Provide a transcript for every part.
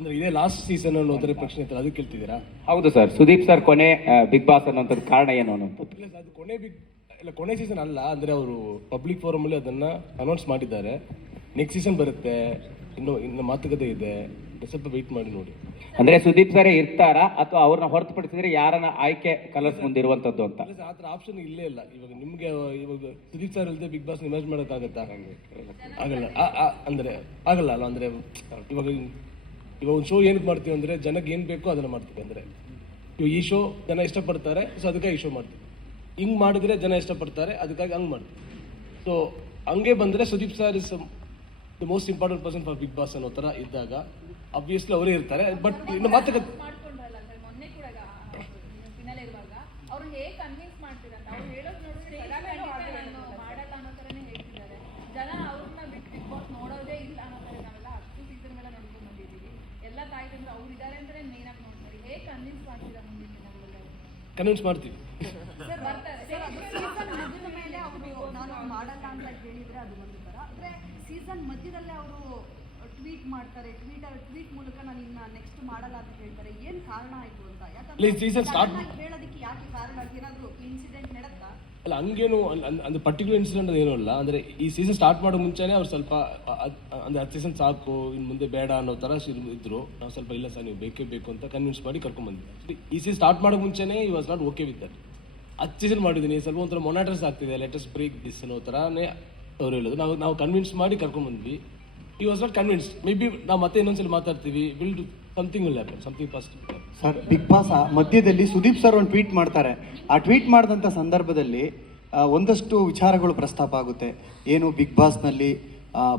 ಅಂದ್ರೆ ಇದೇ last season ಅನ್ನೋದ್ರ ಪ್ರಶ್ನೆ ಇತ್ತು ಅದಕ್ಕೆ ಕೇಳ್ತಿದ್ದೀರಾ? ಹೌದು ಸರ್ ಸುದೀಪ್ ಸರ್ ಕೊನೆ ಬಿಗ್ ಬಾಸ್ ಅನ್ನೋಂಥದ್ದು ಕಾರಣ ಏನು ಅನ್ನೋದು ಅದು ಕೊನೆ ಬಿಗ್ ಇಲ್ಲ ಕೊನೆ ಸೀಸನ್ ಅಲ್ಲ ಅಂದ್ರೆ ಅವರು ಪಬ್ಲಿಕ್ ಫೋರಮ್ ಅಲ್ಲಿ ಅದನ್ನ ಅನೌನ್ಸ್ ಮಾಡಿದ್ದಾರೆ. ನೆಕ್ಸ್ಟ್ ಸೀಸನ್ ಬರುತ್ತೆ ಇನ್ನು ಇನ್ನು ಮಾತುಕತೆ ಇದೆ ಸ್ವಲ್ಪ ವೆಯ್ಟ್ ಮಾಡಿ ನೋಡಿ. ಅಂದ್ರೆ ಸುದೀಪ್ ಸರ್ ಇರ್ತಾರಾ ಅಥವಾ ಅವ್ರನ್ನ ಹೊರತುಪಡಿಸಿದ್ರೆ ಯಾರನ್ನ ಆಯ್ಕೆ ಕಲರ್ಸ್ ಮುಂದಿರುವಂತದ್ದು ಅಂತ? ಆ ಥರ ಆಪ್ಷನ್ ಇಲ್ಲೇ ಇಲ್ಲ. ಇವಾಗ ನಿಮ್ಗೆ ಇವಾಗ ಸುದೀಪ್ ಸರ್ ಇಲ್ಲದೆ ಬಿಗ್ ಬಾಸ್ ಇಮೇಜ್ ಮಾಡೋಕ್ಕಾಗತ್ತಾ? ಆಗಲ್ಲ. ಅಂದ್ರೆ ಆಗಲ್ಲ ಅಲ್ಲ ಅಂದ್ರೆ ಇವಾಗ ಇವಾಗ ಒಂದು ಶೋ ಏನಕ್ಕೆ ಮಾಡ್ತೀವಿ ಅಂದರೆ ಜನಕ್ಕೆ ಏನು ಬೇಕೋ ಅದನ್ನು ಮಾಡ್ತೀವಿ ಅಂದರೆ ಇವಾಗ ಈ ಶೋ ಜನ ಇಷ್ಟಪಡ್ತಾರೆ ಸೊ ಅದಕ್ಕೆ ಈ ಶೋ ಮಾಡ್ತೀವಿ. ಹಿಂಗೆ ಮಾಡಿದ್ರೆ ಜನ ಇಷ್ಟಪಡ್ತಾರೆ, ಅದಕ್ಕಾಗಿ ಹಂಗೆ ಮಾಡ್ತೀವಿ. ಸೊ ಹಂಗೆ ಬಂದರೆ Sudeep sir is the most important person for big boss ಅನ್ನೋ ಥರ ಇದ್ದಾಗ ಅಬ್ವಿಯಸ್ಲಿ ಅವರೇ ಇರ್ತಾರೆ ಬಟ್ ಇನ್ನು ಮಾತುಕತೆ ಮಾಡ್ಕೊಂಡ್ರಲ್ಲ ಸರ್ ಮೊನ್ನೆ ಕೂಡ ಫಿನಲ್ ಇರುವಾಗ ಅವ್ರು ಹೇಗೆ ಕನ್ವಿನ್ಸ್ ಮಾಡ್ತೀರಂತ ಅವ್ರು ಹೇಳೋದು ನೋಡಿದ್ರೆ ಖಂಡಿತ ನಾನು ಮಾಡಲ್ಲ ಅನ್ನೋ ಥರನೇ ಹೇಳ್ತಿದ್ದಾರೆ ಜನ ಅವ್ರನ್ನ ಬಿಟ್ಟು ಬಿಗ್ ಬಾಸ್ ನೋಡೋದೇ ಇಲ್ಲ ಅನ್ನೋ ಥರ ನಾವೆಲ್ಲ ಹತ್ತು ಸೀಸನ್ಗಳ ನೋಡ್ಕೊಂಡು ಬಂದಿದ್ದೀವಿ ಎಲ್ಲ ತಾಯಿದಂದ್ರೆ ಅವ್ರು ಇದ್ದಾರೆ ಅಂತಲೇ ಮೇನ್ ಆಗಿ ನೋಡ್ತಾರೆ ಹೇಗೆ ಕನ್ವಿನ್ಸ್ ಮಾಡ್ತೀರಾ ಮುಂದಿನ ದಿನಗಳಲ್ಲಿ ಕನ್ವಿನ್ಸ್ ಮಾಡ್ತೀವಿ ಸರ್ ಬರ್ತಾರೆ ಸೀಸನ್ ಮುಗಿದ ಮೇಲೆ ಅವರು ನಾನು ಮಾಡಲ್ಲ ಅಂತ ಹೇಳಿದ್ರೆ ಅದು ಒಂದು ಥರ ಮಾಡ್ತೀವಿ. ಸೀಸನ್ ಮಧ್ಯದಲ್ಲೇ ಅವರು ಟ್ವೀಟ್ ಮಾಡ್ತಾರೆ. ಟ್ವೀಟ್ ಟ್ವೀಟ್ ಮೂಲಕ ನಾನು ಇನ್ನ ನೆಕ್ಸ್ಟ್ ಮಾಡಲ್ಲ ಅಂತ ಹೇಳ್ತಾರೆ. ಏನ್ ಕಾರಣ ಆಯ್ತು ಅಂತ? ಯಾಕಂದ್ರೆ ಸೀಸನ್ ಯಾಕಂದ್ರೆ ಹೇಳೋದಕ್ಕೆ ಯಾಕೆ ಕಾರಣ? ಏನಾದರೂ ಅಲ್ಲ, ಹಂಗೇನು ಅಂದ್ರೆ ಪರ್ಟಿಕ್ಯುಲರ್ ಇನ್ಸಿಡೆಂಟ್ ಏನೂ ಅಲ್ಲ. ಅಂದ್ರೆ ಈ ಸೀಸನ್ ಸ್ಟಾರ್ಟ್ ಮಾಡೋ ಮುಂಚೆನೆ ಅವ್ರು ಸ್ವಲ್ಪ ಅಂದರೆ ಅದ್- ಅಂದ್ರೆ ಹತ್ತು ಸೀಸನ್ ಸಾಕು ಇನ್ನು ಮುಂದೆ ಬೇಡ ಅನ್ನೋ ಶುರು ಇದ್ರು. ನಾವು ಸ್ವಲ್ಪ ಇಲ್ಲ ಸರ್, ನೀವು ಬೇಕೇ ಬೇಕು ಅಂತ ಕನ್ವಿನ್ಸ್ ಮಾಡಿ ಕರ್ಕೊಂಡ್ ಬಂದ್ವಿ ಈ ಸೀಸನ್ ಸ್ಟಾರ್ಟ್ ಮಾಡೋ ಮುಂಚೆನೆ ಈ was not okay with that ಹತ್ತು ಸೀಸನ್ ಮಾಡಿದ್ದೀನಿ ಸ್ವಲ್ಪ ಒಂಥರ ಮೊನಾಟರ್ಸ್ ಆಗ್ತಿದೆ ಲೇಟೆಸ್ಟ್ ಬ್ರೇಕ್ ದಿಸ್ ಅನ್ನೋ ಥರನೇ ಅವ್ರು ಹೇಳೋದು. ನಾವು ನಾವು ಕನ್ವಿನ್ಸ್ ಮಾಡಿ ಕರ್ಕೊಂಡ್ ಬಂದ್ವಿ ಈ was not convince may be ನಾವು ಮತ್ತೆ ಇನ್ನೊಂದ್ಸಲ ಮಾತಾಡ್ತೀವಿ. Will do something will happen something positive sir big boss ಮಧ್ಯದಲ್ಲಿ ಸುದೀಪ್ ಸರ್ ಒಂದು ಟ್ವೀಟ್ ಮಾಡ್ತಾರೆ. ಆ ಟ್ವೀಟ್ ಮಾಡಿದಂಥ ಸಂದರ್ಭದಲ್ಲಿ ಒಂದಷ್ಟು ವಿಚಾರಗಳು ಪ್ರಸ್ತಾಪ ಆಗುತ್ತೆ. ಏನು ಬಿಗ್ ಬಾಸ್ನಲ್ಲಿ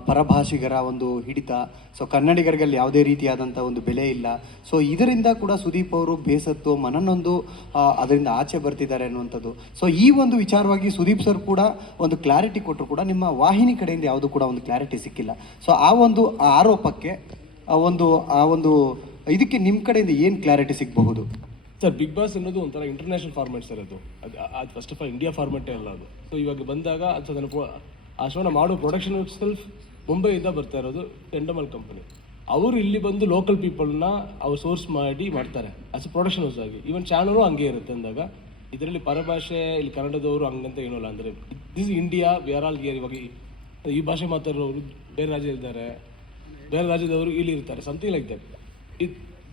ಪರಭಾಷಿಗರ ಒಂದು ಹಿಡಿತ ಸೊ ಕನ್ನಡಿಗರಿಗಲ್ಲಿ ಯಾವುದೇ ರೀತಿಯಾದಂಥ ಒಂದು ಬೆಲೆ ಇಲ್ಲ. ಸೊ ಇದರಿಂದ ಕೂಡ ಸುದೀಪ್ ಅವರು ಬೇಸತ್ತು, ಮನನೊಂದು ಅದರಿಂದ ಆಚೆ ಬರ್ತಿದ್ದಾರೆ ಅನ್ನುವಂಥದ್ದು. ಸೊ ಈ ಒಂದು ವಿಚಾರವಾಗಿ ಸುದೀಪ್ ಸರ್ ಕೂಡ ಒಂದು ಕ್ಲಾರಿಟಿ ಕೊಟ್ಟರು ಕೂಡ ನಿಮ್ಮ ವಾಹಿನಿ ಕಡೆಯಿಂದ ಯಾವುದು ಕೂಡ ಒಂದು ಕ್ಲಾರಿಟಿ ಸಿಕ್ಕಿಲ್ಲ. ಸೊ ಆ ಒಂದು ಆರೋಪಕ್ಕೆ ಆ ಒಂದು ಆ ಒಂದು, ಇದಕ್ಕೆ ನಿಮ್ಮ ಕಡೆಯಿಂದ ಏನು ಕ್ಲಾರಿಟಿ ಸಿಗಬಹುದು? ಸರ್ ಬಿಗ್ ಬಾಸ್ ಅನ್ನೋದು ಒಂಥರ ಇಂಟರ್ನ್ಯಾಷನಲ್ ಫಾರ್ಮೆಟ್ ಸರ್ ಅದು. ಅದು ಅದು ಫಸ್ಟ್ ಆಫ್ ಆಲ್ ಇಂಡಿಯಾ ಫಾರ್ಮೆಟೇ ಅಲ್ಲ ಅದು. ಸೊ ಇವಾಗ ಬಂದಾಗ ಅದು ಅದನ್ನು ಆ ಶೋನ ಮಾಡೋ ಪ್ರೊಡಕ್ಷನ್ ಸೆಲ್ಫ್ ಮುಂಬೈಯಿಂದ ಬರ್ತಾ ಇರೋದು ಟೆಂಡಮಲ್ ಕಂಪನಿ ಅವರು ಇಲ್ಲಿ ಬಂದು ಲೋಕಲ್ ಪೀಪಲ್ನ ಅವ್ರು ಸೋರ್ಸ್ ಮಾಡಿ ಮಾಡ್ತಾರೆ ಆಸ್ ಪ್ರೊಡಕ್ಷನ್ ಹೌಸ್ ಆಗಿ. ಈವನ್ ಚಾನಲು ಹಂಗೆ ಇರುತ್ತೆ ಅಂದಾಗ. ಇದರಲ್ಲಿ ಪರಭಾಷೆ, ಇಲ್ಲಿ ಕನ್ನಡದವರು ಹಂಗಂತ ಏನೂ ಇಲ್ಲ ಅಂದರೆ this India we are all here ಇವಾಗ ಈ ಭಾಷೆ ಮಾತಾಡೋರು ಬೇರೆ ರಾಜ್ಯ ಇದ್ದಾರೆ ಬೇರೆ ರಾಜ್ಯದವರು ಇಲ್ಲಿ ಇರ್ತಾರೆ ಸಮಥಿಂಗ್ ಲೈಕ್ ದಟ್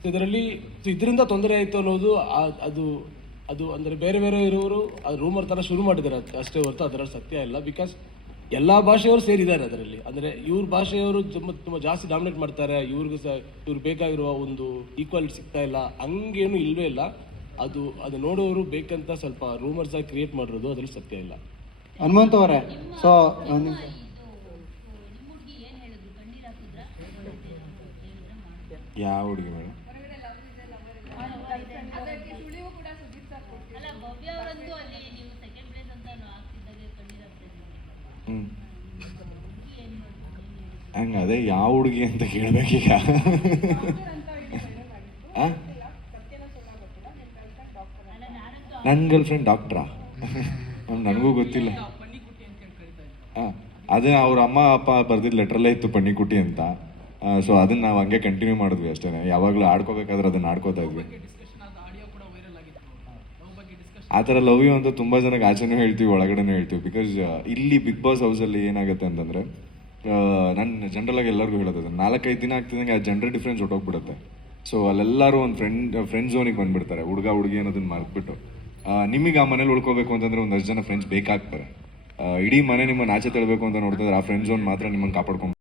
ಇದರಲ್ಲಿ ಇದರಿಂದ ತೊಂದರೆ ಆಯಿತು ಅನ್ನೋದು ಅದು ಅದು ಅಂದರೆ ಬೇರೆ ಬೇರೆ ಇರೋರು ಅದು ರೂಮರ್ ಥರ ಶುರು ಮಾಡಿದ್ದಾರೆ. ಅದ್- ಅಷ್ಟೇ ಹೊರತು ಅದರಲ್ಲಿ ಸತ್ಯ ಇಲ್ಲ. ಬಿಕಾಸ್ ಎಲ್ಲ ಭಾಷೆಯವರು ಸೇರಿದ್ದಾರೆ ಅದರಲ್ಲಿ. ಅಂದರೆ ಇವ್ರ ಭಾಷೆಯವರು ತುಂಬ ತುಂಬ ಜಾಸ್ತಿ ಡಾಮಿನೇಟ್ ಮಾಡ್ತಾರೆ. ಇವ್ರಿಗೂ ಸಹ ಇವ್ರಿಗೆ ಬೇಕಾಗಿರುವ ಒಂದು ಈಕ್ವಾಲಿಟಿ ಸಿಗ್ತಾ ಇಲ್ಲ. ಹಂಗೇನು ಇಲ್ಲವೇ ಇಲ್ಲ. ಅದು ಅದು ನೋಡೋರು ಬೇಕಂತ ಸ್ವಲ್ಪ ರೂಮರ್ಸ್ ಆಗಿ ಕ್ರಿಯೇಟ್ ಮಾಡಿರೋದು ಅದರಲ್ಲಿ ಸತ್ಯ ಇಲ್ಲ. ಹನುಮಂತ ಅವರೇ ಸೊ ಯಾವ ಹುಡುಗಿ ಮೇಡಮ್ ಅದಕ್ಕೆ ಸುಳಿವು ಕೂಡ ಸುದೀಪ್ ಸರ್ ಕೊಡ್ತಿದ್ದಾರೆ ಅಲ್ಲ ಭವ್ಯ ಅವರಂತೂ ಅಲ್ಲಿ ನೀವು ಸೆಕೆಂಡ್ ಪ್ಲೇಸ್ ಅಂತ ಆಗ್ತಿದ್ದಾಗ ಮೇಡಮ್ ಹ್ಞೂ ಹಂಗೆ ಅದೇ ಯಾವ ಹುಡುಗಿ ಅಂತ ಕೇಳ್ಬೇಕೀಗ? ನನ್ನ ಗರ್ಲ್ ಫ್ರೆಂಡ್ ಡಾಕ್ಟ್ರಾ? ನನಗೂ ಗೊತ್ತಿಲ್ಲ. ಹಾಂ ಅದೇ ಅವ್ರ ಅಮ್ಮ, ಅಪ್ಪ ಬರ್ದಿದ್ದ ಲೆಟ್ರಲ್ಲೇ ಇತ್ತು ಪಣ್ಣಿಕುಟಿ ಅಂತ. ಸೊ ಅದನ್ನ ನಾವು ಹಂಗೆ ಕಂಟಿನ್ಯೂ ಮಾಡಿದ್ವಿ ಅಷ್ಟೇ. ಯಾವಾಗಲೂ ಆಡ್ಕೋಬೇಕಾದ್ರೆ ಅದನ್ನ ಆಡ್ಕೋತಾ ಇದ್ವಿ. ಆ ಥರ ಲವ್ ಯು ಅಂತ ತುಂಬ ಜನಕ್ಕೆ ಆಚೆನೂ ಹೇಳ್ತೀವಿ ಒಳಗಡೆನೂ ಹೇಳ್ತೀವಿ. ಬಿಕಾಸ್ ಇಲ್ಲಿ ಬಿಗ್ ಬಾಸ್ ಹೌಸಲ್ಲಿ ಏನಾಗುತ್ತೆ ಅಂತಂದರೆ ನಾನು ಆಗಿ ಎಲ್ಲರಿಗೂ ಹೇಳೋದು ನಾಲ್ಕೈದು ದಿನ ಆಗ್ತಿದ್ದಂಗೆ ಆ ಜೆಂಡರ್ ಡಿಫ್ರೆನ್ಸ್ ಹೊಟ್ಟೋಗ್ಬಿಡುತ್ತೆ ಸೊ ಅಲ್ಲೆಲ್ಲರೂ ಒಂದು ಫ್ರೆಂಡ್ ಫ್ರೆಂಡ್ ಝೋನಿಗೆ ಬಂದ್ಬಿಡ್ತಾರೆ ಹುಡುಗ ಹುಡುಗಿ ಅನ್ನೋದನ್ನ ಮರೆತ್ಬಿಟ್ಟು. ನಿಮಗೆ ಆ ಮನೇಲಿ ಉಳ್ಕೋಬೇಕು ಅಂತಂದ್ರೆ ಒಂದಷ್ಟು ಜನ ಫ್ರೆಂಡ್ಸ್ ಬೇಕಾಗ್ತಾರೆ. ಇಡೀ ಮನೆ ನಿಮ್ಮನ್ನು ಆಚೆ ತಳ್ಬೇಕು ಅಂತ ನೋಡ್ತಿದ್ರೆ ಆ ಫ್ರೆಂಡ್ ಝೋನ್ ಮಾತ್ರ ನಿಮ್ಮನ್ನು ಕಾಪಾಡ್ಕೊಂಡು